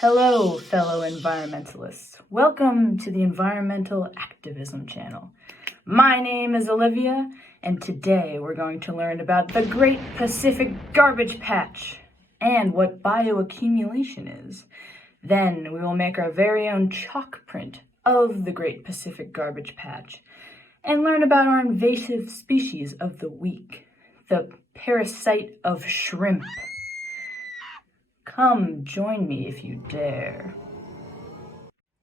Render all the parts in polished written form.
Hello, fellow environmentalists. Welcome to the Environmental Activism channel. My name is Olivia, and today we're going to learn about the Great Pacific Garbage Patch and what bioaccumulation is. Then we will make our very own chalk print of the Great Pacific Garbage Patch and learn about our invasive species of the week, the parasite of shrimp. Come join me if you dare.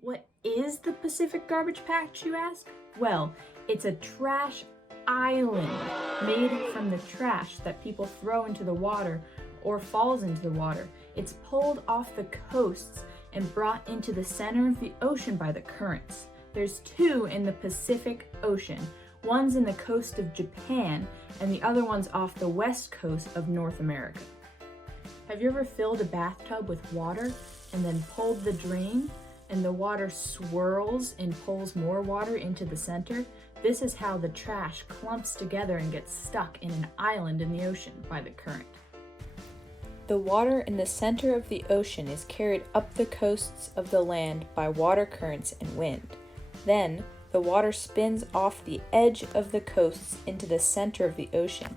What is the Pacific Garbage Patch, you ask? Well, it's a trash island made from the trash that people throw into the water or falls into the water. It's pulled off the coasts and brought into the center of the ocean by the currents. There's two in the Pacific Ocean. One's in the coast of Japan and the other one's off the west coast of North America. Have you ever filled a bathtub with water and then pulled the drain and the water swirls and pulls more water into the center? This is how the trash clumps together and gets stuck in an island in the ocean by the current. The water in the center of the ocean is carried up the coasts of the land by water currents and wind. Then, the water spins off the edge of the coasts into the center of the ocean.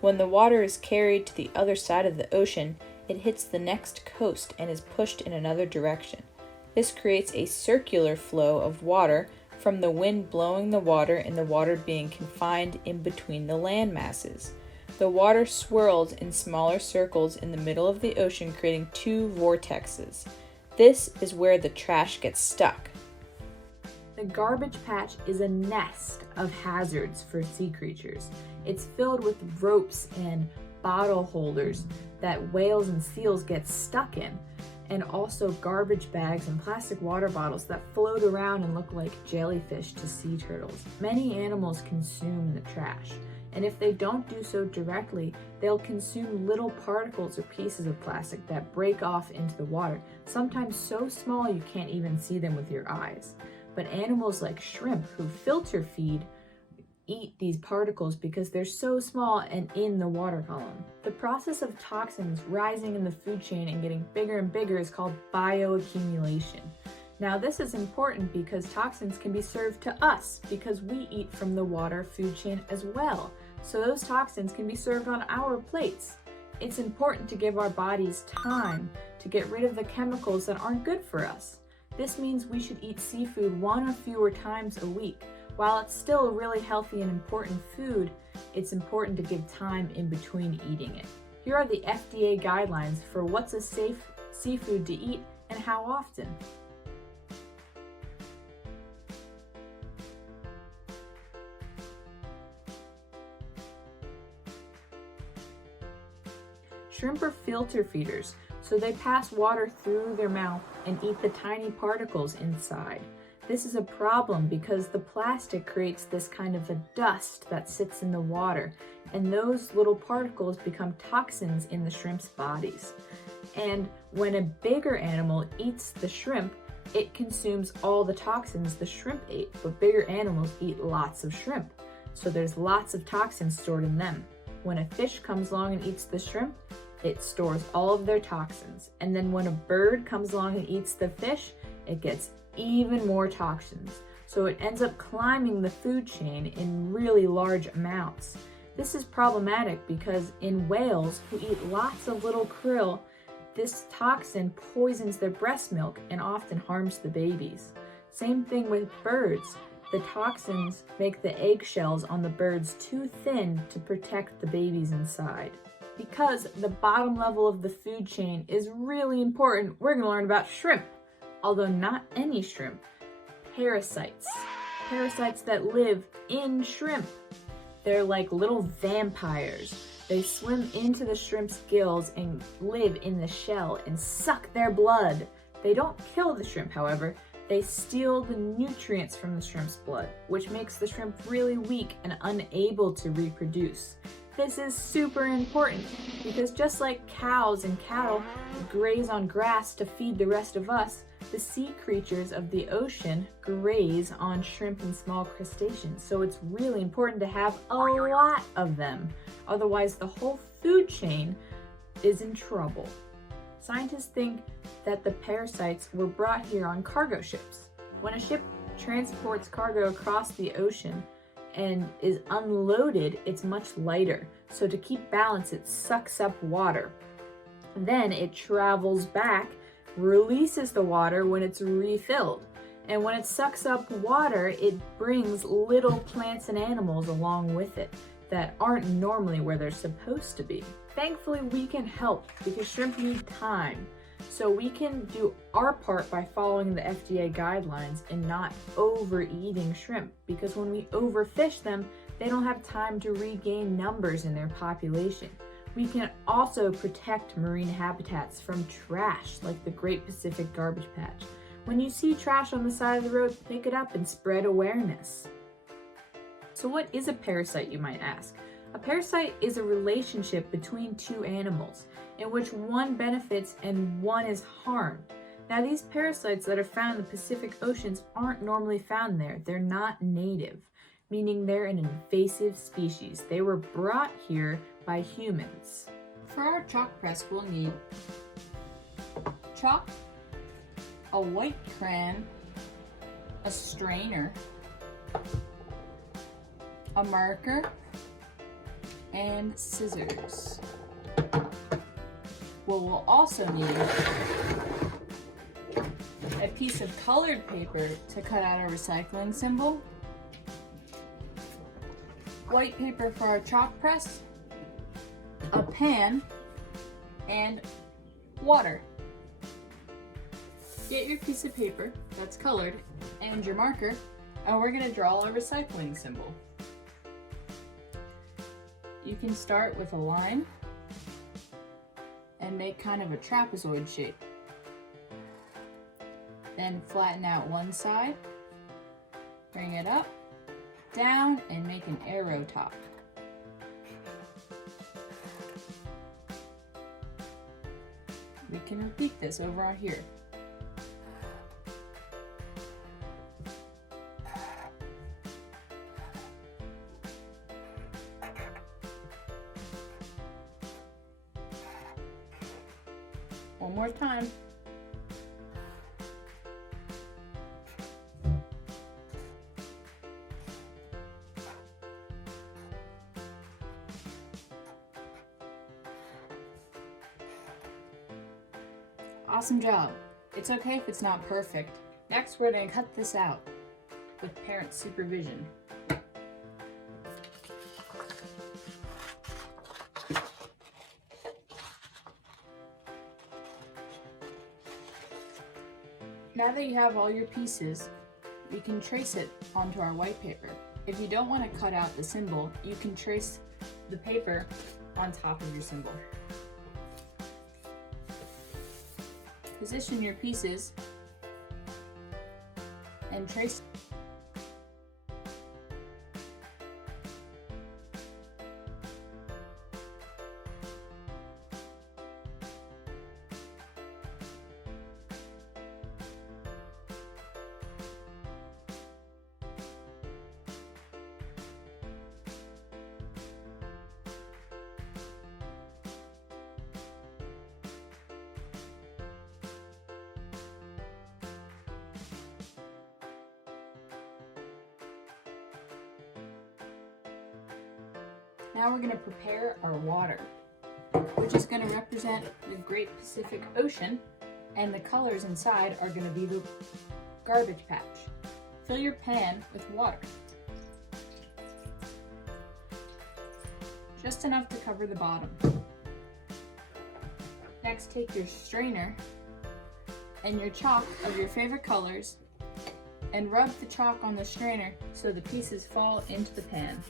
When the water is carried to the other side of the ocean, it hits the next coast and is pushed in another direction. This creates a circular flow of water from the wind blowing the water and the water being confined in between the land masses. The water swirls in smaller circles in the middle of the ocean, creating two vortexes. This is where the trash gets stuck. The garbage patch is a nest of hazards for sea creatures. It's filled with ropes and bottle holders that whales and seals get stuck in, and also garbage bags and plastic water bottles that float around and look like jellyfish to sea turtles. Many animals consume the trash, and if they don't do so directly, they'll consume little particles or pieces of plastic that break off into the water, sometimes so small you can't even see them with your eyes. But animals like shrimp who filter feed eat these particles because they're so small and in the water column. The process of toxins rising in the food chain and getting bigger and bigger is called bioaccumulation. Now this is important because toxins can be served to us because we eat from the water food chain as well. So those toxins can be served on our plates. It's important to give our bodies time to get rid of the chemicals that aren't good for us. This means we should eat seafood 1 or fewer times a week. While it's still a really healthy and important food, it's important to give time in between eating it. Here are the FDA guidelines for what's a safe seafood to eat and how often. Shrimp are filter feeders, so they pass water through their mouth and eat the tiny particles inside. This is a problem because the plastic creates this kind of a dust that sits in the water, and those little particles become toxins in the shrimp's bodies. And when a bigger animal eats the shrimp, it consumes all the toxins the shrimp ate, but bigger animals eat lots of shrimp, so there's lots of toxins stored in them. When a fish comes along and eats the shrimp, it stores all of their toxins, and then when a bird comes along and eats the fish, it gets even more toxins. So it ends up climbing the food chain in really large amounts. This is problematic because in whales who eat lots of little krill, this toxin poisons their breast milk and often harms the babies. Same thing with birds. The toxins make the eggshells on the birds too thin to protect the babies inside. Because the bottom level of the food chain is really important, we're going to learn about shrimp. Although not any shrimp, parasites. Parasites that live in shrimp. They're like little vampires. They swim into the shrimp's gills and live in the shell and suck their blood. They don't kill the shrimp, however. They steal the nutrients from the shrimp's blood, which makes the shrimp really weak and unable to reproduce. This is super important because just like cows and cattle graze on grass to feed the rest of us, the sea creatures of the ocean graze on shrimp and small crustaceans. So it's really important to have a lot of them. Otherwise, the whole food chain is in trouble. Scientists think that the parasites were brought here on cargo ships. When a ship transports cargo across the ocean and is unloaded, it's much lighter. So to keep balance, it sucks up water. Then it travels back, releases the water when it's refilled. And when it sucks up water, it brings little plants and animals along with it that aren't normally where they're supposed to be. Thankfully, we can help because shrimp need time. So we can do our part by following the FDA guidelines and not overeating shrimp, because when we overfish them, they don't have time to regain numbers in their population. We can also protect marine habitats from trash like the Great Pacific Garbage Patch. When you see trash on the side of the road, pick it up and spread awareness. So what is a parasite, you might ask? A parasite is a relationship between two animals in which one benefits and one is harmed. Now, these parasites that are found in the Pacific Oceans aren't normally found there. They're not native, meaning they're an invasive species. They were brought here by humans. For our chalk press, we'll need chalk, a white crayon, a strainer, a marker, and scissors. Well, we'll also need a piece of colored paper to cut out our recycling symbol, white paper for our chalk press, a pan, and water. Get your piece of paper that's colored and your marker, and we're going to draw a recycling symbol. You can start with a line and make kind of a trapezoid shape. Then flatten out one side, bring it up, down, and make an arrow top. We can repeat this over on here. One more time. Awesome job. It's okay if it's not perfect. Next, we're going to cut this out with parent supervision. Now that you have all your pieces, we can trace it onto our white paper. If you don't want to cut out the symbol, you can trace the paper on top of your symbol. Position your pieces and trace. Now we're going to prepare our water, which is going to represent the Great Pacific Ocean, and the colors inside are going to be the garbage patch. Fill your pan with water, just enough to cover the bottom. Next, take your strainer and your chalk of your favorite colors and rub the chalk on the strainer so the pieces fall into the pan.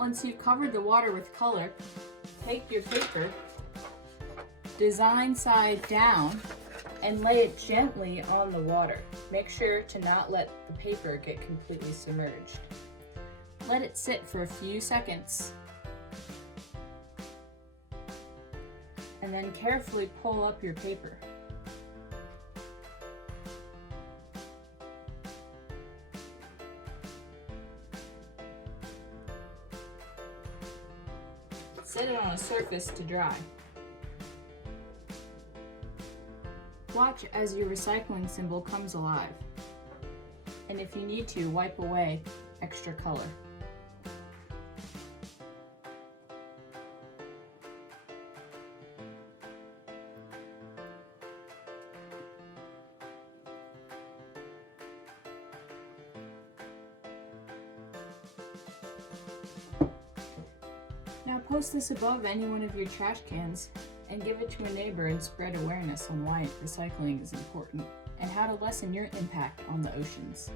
Once you've covered the water with color, take your paper design side down and lay it gently on the water. Make sure to not let the paper get completely submerged. Let it sit for a few seconds and then carefully pull up your paper. Set it on a surface to dry. Watch as your recycling symbol comes alive. And if you need to, wipe away extra color. Now post this above any one of your trash cans and give it to a neighbor and spread awareness on why recycling is important and how to lessen your impact on the oceans.